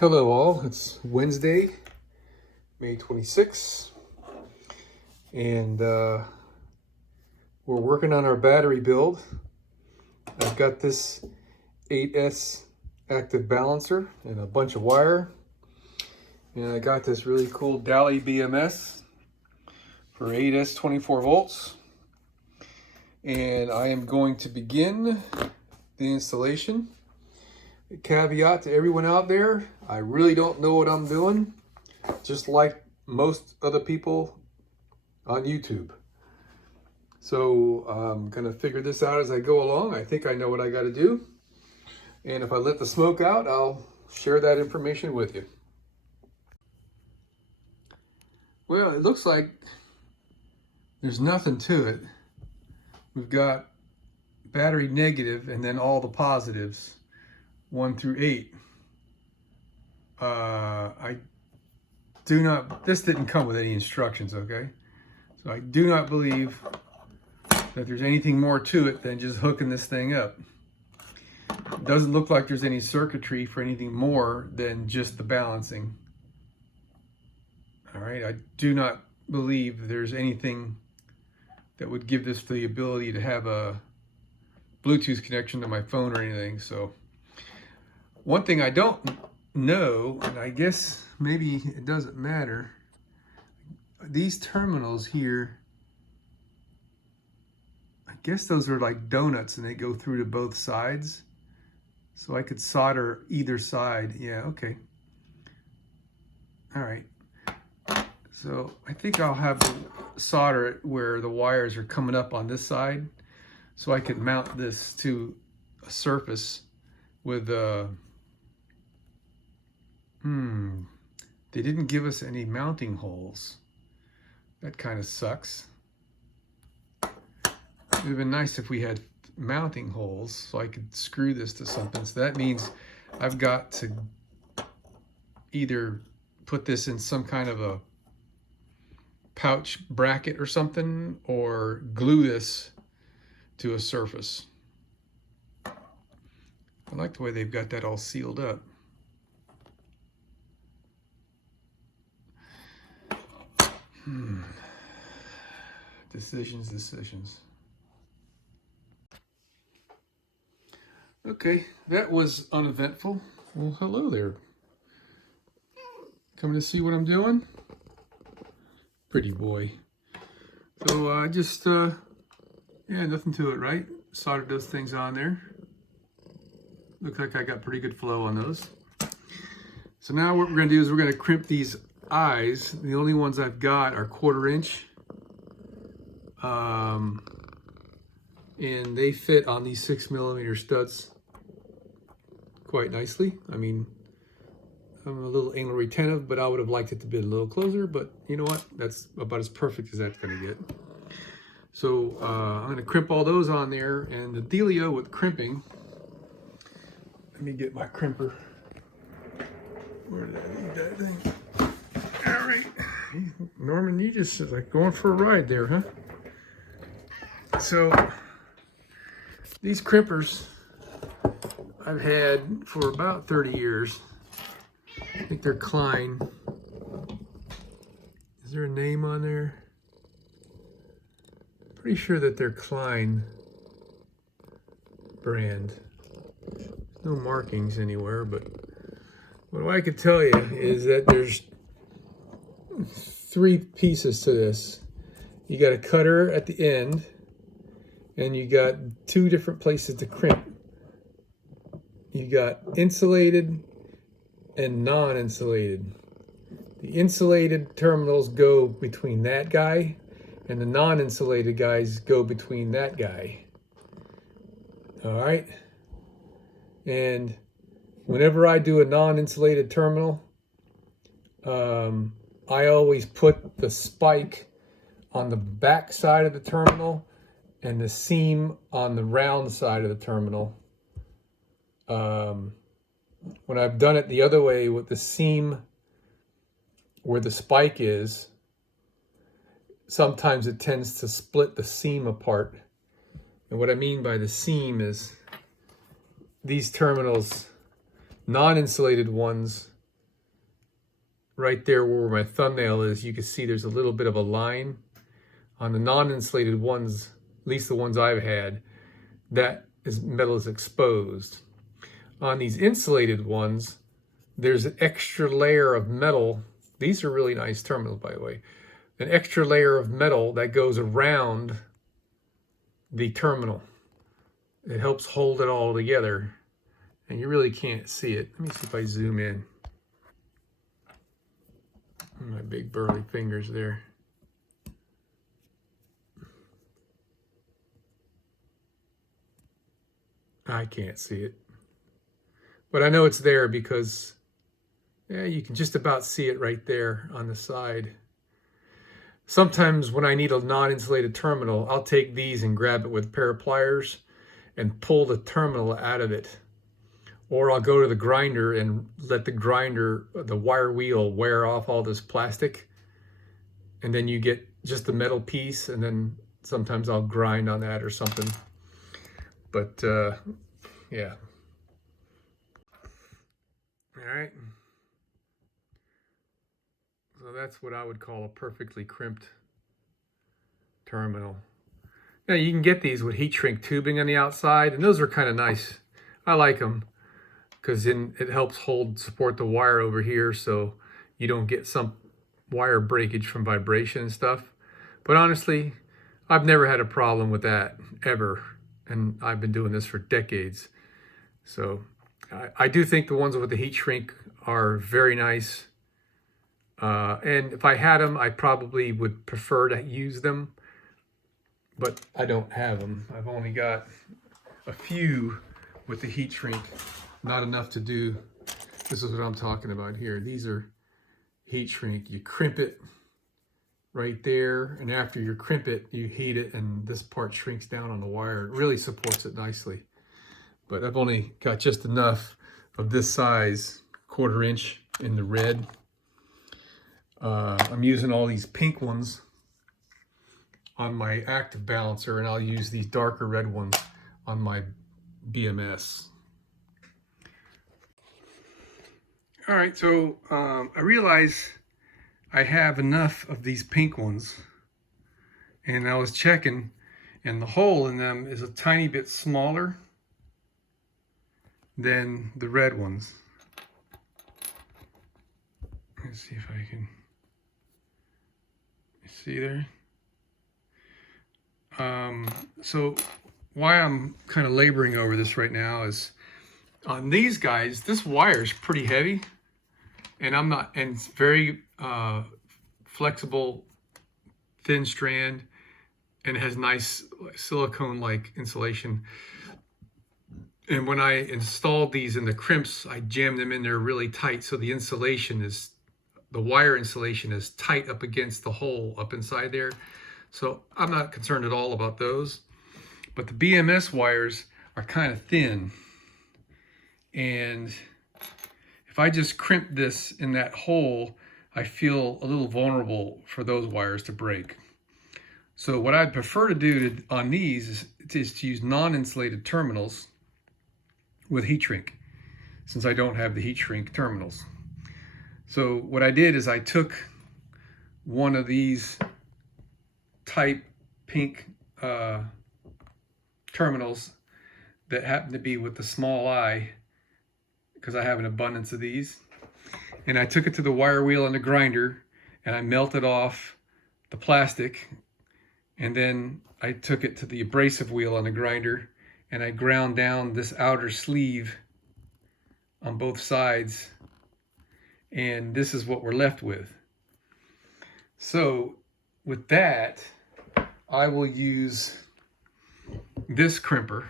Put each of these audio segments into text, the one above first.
Hello all, it's Wednesday, May 26th, and we're working on our battery build. I've got this 8S active balancer and a bunch of wire, and I got this really cool Dali BMS for 8S 24 volts, and I am going to begin the installation. Caveat to everyone out there, I really don't know what I'm doing, just like most other people on YouTube. So I'm gonna figure this out as I go along. I think I know what I gotta do. And if I let the smoke out, I'll share that information with you. Well, it looks like there's nothing to it. We've got battery negative and then all the positives. 1 through 8. This didn't come with any instructions, okay? So I do not believe that there's anything more to it than just hooking this thing up. It doesn't look like there's any circuitry for anything more than just the balancing. All right, I do not believe there's anything that would give this the ability to have a Bluetooth connection to my phone or anything, so. One thing I don't know, and I guess maybe it doesn't matter, these terminals here, I guess those are like donuts and they go through to both sides. So I could solder either side. Yeah, okay. All right. So I think I'll have to solder it where the wires are coming up on this side, so I could mount this to a surface with they didn't give us any mounting holes. That kind of sucks. It would have been nice if we had mounting holes so I could screw this to something. So that means I've got to either put this in some kind of a pouch bracket or something, or glue this to a surface. I like the way they've got that all sealed up. Decisions. Okay, that was uneventful. Well, hello there. Coming to see what I'm doing? Pretty boy. So I just, yeah, nothing to it, right? Soldered those things on there. Looks like I got pretty good flow on those. So now what we're gonna do is we're gonna crimp these eyes. The only ones I've got are 1/4 inch. And they fit on these 6mm studs quite nicely. I mean, I'm a little anal retentive, but I would have liked it to be a little closer, but you know what? That's about as perfect as that's gonna get. So I'm gonna crimp all those on there, and the dealio with crimping, let me get my crimper. Where did I leave that thing? All right, Norman, you just like going for a ride there, huh? So these crimpers I've had for about 30 years. I think they're Klein. Is there a name on there? Pretty sure that they're Klein brand. There's no markings anywhere, but what I could tell you is that there's 3 pieces to this. You got a cutter at the end, and you got 2 different places to crimp. You got insulated and non-insulated. The insulated terminals go between that guy, and the non-insulated guys go between that guy. All right? And whenever I do a non-insulated terminal, I always put the spike on the back side of the terminal and the seam on the round side of the terminal. When I've done it the other way with the seam where the spike is, sometimes it tends to split the seam apart. And what I mean by the seam is these terminals, non-insulated ones, right there where my thumbnail is, you can see there's a little bit of a line. On the non-insulated ones, at least the ones I've had, that metal is exposed. On these insulated ones, there's an extra layer of metal. These are really nice terminals, by the way. An extra layer of metal that goes around the terminal. It helps hold it all together, and you really can't see it. Let me see if I zoom in. My big burly fingers there. I can't see it, but I know it's there because you can just about see it right there on the side. Sometimes when I need a non-insulated terminal, I'll take these and grab it with a pair of pliers and pull the terminal out of it. Or I'll go to the grinder and let the wire wheel wear off all this plastic. And then you get just the metal piece, and then sometimes I'll grind on that or something. But yeah. All right. So that's what I would call a perfectly crimped terminal. Now you can get these with heat shrink tubing on the outside, and those are kind of nice. I like them because it helps support the wire over here, so you don't get some wire breakage from vibration and stuff. But honestly, I've never had a problem with that ever, and I've been doing this for decades. So I do think the ones with the heat shrink are very nice. And if I had them, I probably would prefer to use them, but I don't have them. I've only got a few with the heat shrink, not enough to do. This is what I'm talking about here. These are heat shrink. You crimp it right there, and after you crimp it, you heat it, and this part shrinks down on the wire. It really supports it nicely. But I've only got just enough of this size, 1/4 inch in the red. I'm using all these pink ones on my active balancer, and I'll use these darker red ones on my BMS. All right, so I realize I have enough of these pink ones, and I was checking, and the hole in them is a tiny bit smaller than the red ones. Let's see if I can see there. So why I'm kind of laboring over this right now is on these guys, this wire is pretty heavy, and it's very flexible, thin strand, and it has nice silicone-like insulation. And when I installed these in the crimps, I jammed them in there really tight, so the wire insulation is tight up against the hole up inside there. So I'm not concerned at all about those. But the BMS wires are kind of thin. And if I just crimp this in that hole, I feel a little vulnerable for those wires to break. So what I'd prefer to do on these is to use non-insulated terminals with heat shrink, since I don't have the heat shrink terminals. So what I did is I took one of these type pink terminals that happen to be with the small eye, because I have an abundance of these, and I took it to the wire wheel and the grinder, and I melted off the plastic, and then I took it to the abrasive wheel on the grinder, and I ground down this outer sleeve on both sides, and this is what we're left with. So with that, I will use this crimper,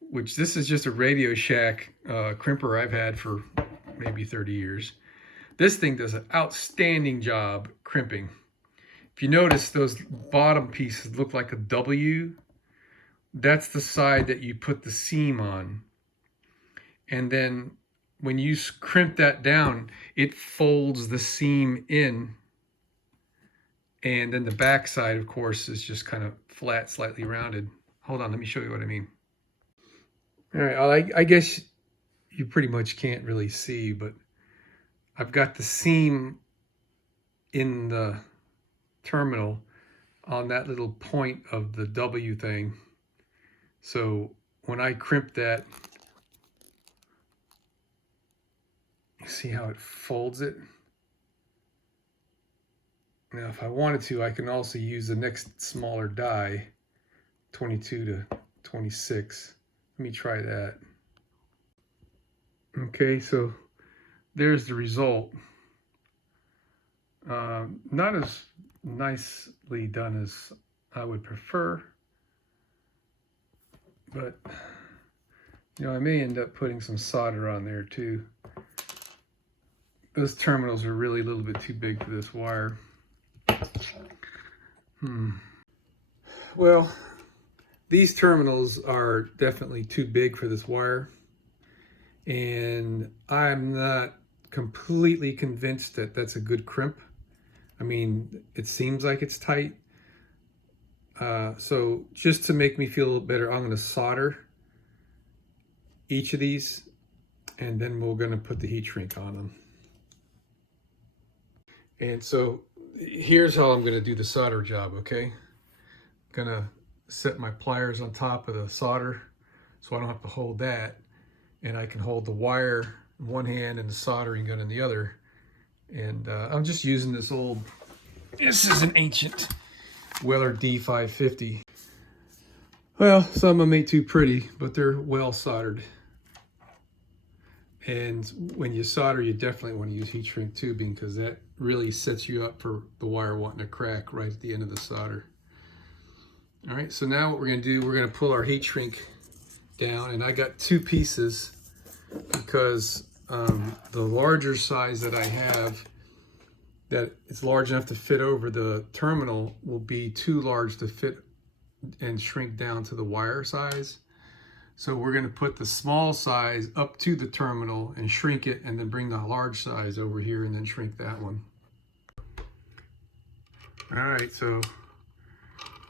which this is just a Radio Shack crimper I've had for maybe 30 years. This thing does an outstanding job crimping. If you notice, those bottom pieces look like a W. That's the side that you put the seam on. And then when you crimp that down, it folds the seam in. And then the back side, of course, is just kind of flat, slightly rounded. Hold on, let me show you what I mean. All right, I guess you pretty much can't really see, but I've got the seam in the terminal on that little point of the W thing. So when I crimp that, you see how it folds it? Now if I wanted to, I can also use the next smaller die, 22 to 26. Let me try that. Okay, so there's the result. Not as nicely done as I would prefer, but you know, I may end up putting some solder on there too. Those terminals are really a little bit too big for this wire. Well, these terminals are definitely too big for this wire, and I'm not completely convinced that that's a good crimp. I mean, it seems like it's tight. So just to make me feel a little better, I'm going to solder each of these, and then we're going to put the heat shrink on them. And so here's how I'm going to do the solder job, okay? I'm going to set my pliers on top of the solder so I don't have to hold that, and I can hold the wire in one hand and the soldering gun in the other. And I'm just using this is an ancient Weller D550. Well, some of them ain't too pretty, but they're well soldered. And when you solder, you definitely want to use heat shrink tubing, because that really sets you up for the wire wanting to crack right at the end of the solder. All right, so now what we're going to do, we're going to pull our heat shrink down, and I got two pieces because the larger size that I have, that it's large enough to fit over the terminal, will be too large to fit and shrink down to the wire size. So we're going to put the small size up to the terminal and shrink it, and then bring the large size over here and then shrink that one. All right, so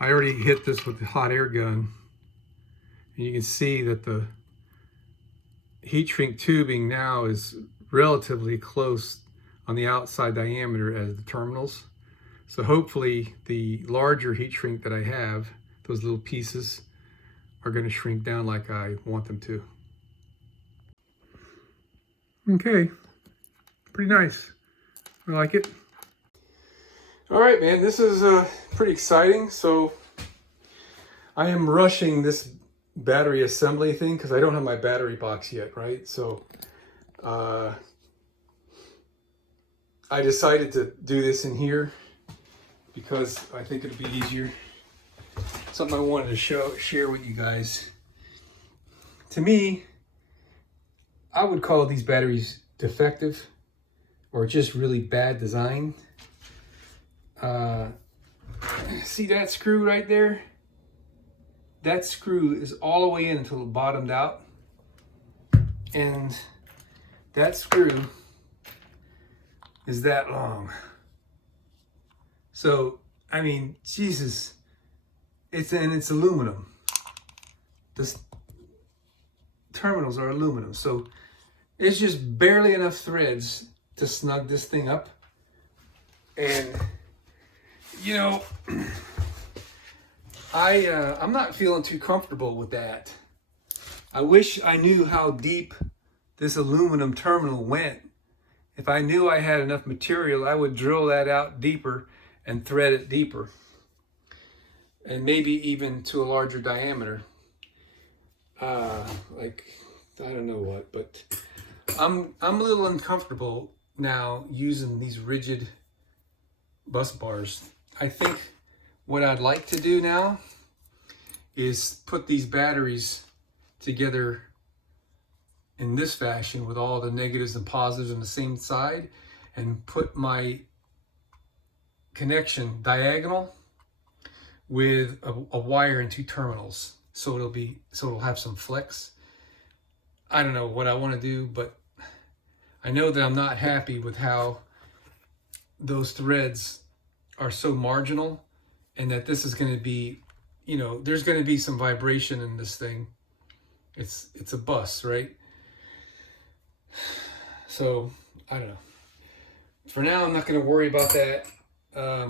I already hit this with the hot air gun, and you can see that the heat shrink tubing now is relatively close on the outside diameter as the terminals. So hopefully the larger heat shrink that I have, those little pieces, are going to shrink down like I want them to. Okay, pretty nice. I like it. All right, man, this is pretty exciting. So I am rushing this battery assembly thing because I don't have my battery box yet, right? So I decided to do this in here because I think it'll be easier. Something I wanted to share with you guys. To me, I would call these batteries defective or just really bad design. See that screw right there? That screw is all the way in until it bottomed out. And that screw is that long. So, I mean, Jesus, it's aluminum. This terminals are aluminum. So it's just barely enough threads to snug this thing up. And, you know, I'm not feeling too comfortable with that. I wish I knew how deep this aluminum terminal went. If I knew I had enough material, I would drill that out deeper and thread it deeper. And maybe even to a larger diameter. Like, I don't know what, but I'm a little uncomfortable now using these rigid bus bars. I think what I'd like to do now is put these batteries together in this fashion with all the negatives and positives on the same side, and put my connection diagonal with a wire and two terminals, so it'll have some flex. I don't know what I want to do, but I know that I'm not happy with how those threads are so marginal, and that this is going to be, you know, there's going to be some vibration in this thing. It's a bus, right? So I don't know. for now, I'm not going to worry about that.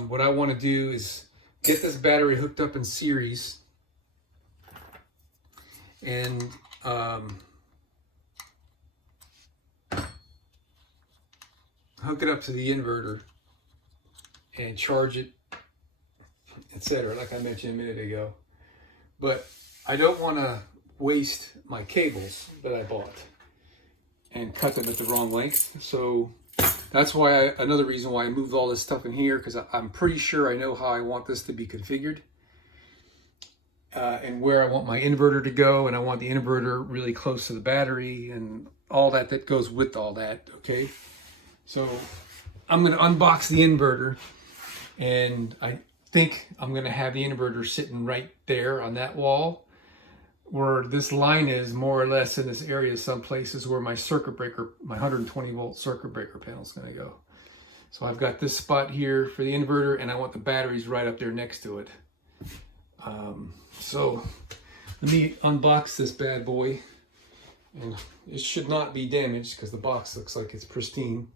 What I want to do is get this battery hooked up in series and hook it up to the inverter and charge it, etc., like I mentioned a minute ago. But I don't want to waste my cables that I bought and cut them at the wrong length. So that's why another reason why I moved all this stuff in here, because I'm pretty sure I know how I want this to be configured and where I want my inverter to go, and I want the inverter really close to the battery and all that goes with all that, okay? So I'm going to unbox the inverter, and I think I'm going to have the inverter sitting right there on that wall where this line is, more or less in this area, some places where my circuit breaker, my 120 volt circuit breaker panel is going to go. So I've got this spot here for the inverter, and I want the batteries right up there next to it. So let me unbox this bad boy, and it should not be damaged because the box looks like it's pristine.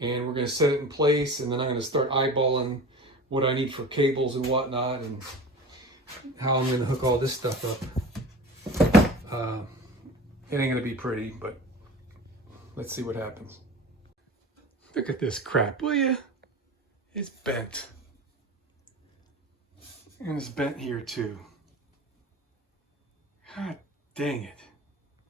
And we're going to set it in place, and then I'm going to start eyeballing what I need for cables and whatnot, and how I'm going to hook all this stuff up. It ain't going to be pretty, but let's see what happens. Look at this crap, will you? It's bent. And it's bent here too. God dang it.